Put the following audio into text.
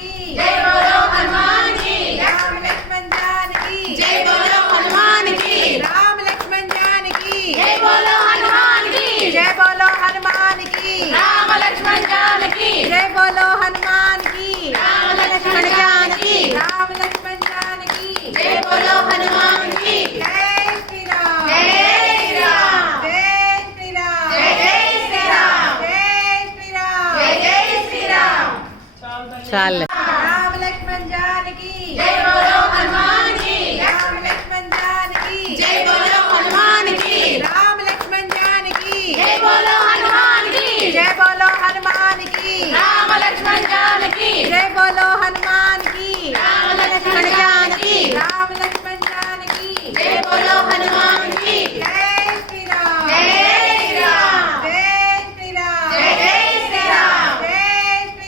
जानकी जय बोलो हनुमान की। राम लक्ष्मण जानकी जय बोलो हनुमान की। राम लक्ष्मण जानकी जय बोलो हनुमान की। जय बोलो हनुमान की। राम लक्ष्मण जानकी जय बोलो हनुमान की। राम लक्ष्मण जानकी राम लक्ष्मण जानकी जय बोलो हनुमान की। जय श्री राम जय श्री राम जय श्री राम जय श्री राम जय श्री राम। चल राम लक्ष्मण जानकी जय बोलो हनुमान की। राम लक्ष्मण जानकी जय बोलो हनुमान की। राम लक्ष्मण जानकी जय बोलो हनुमान की। जय बोलो हनुमान की। राम लक्ष्मण जानकी जय बोलो हनुमान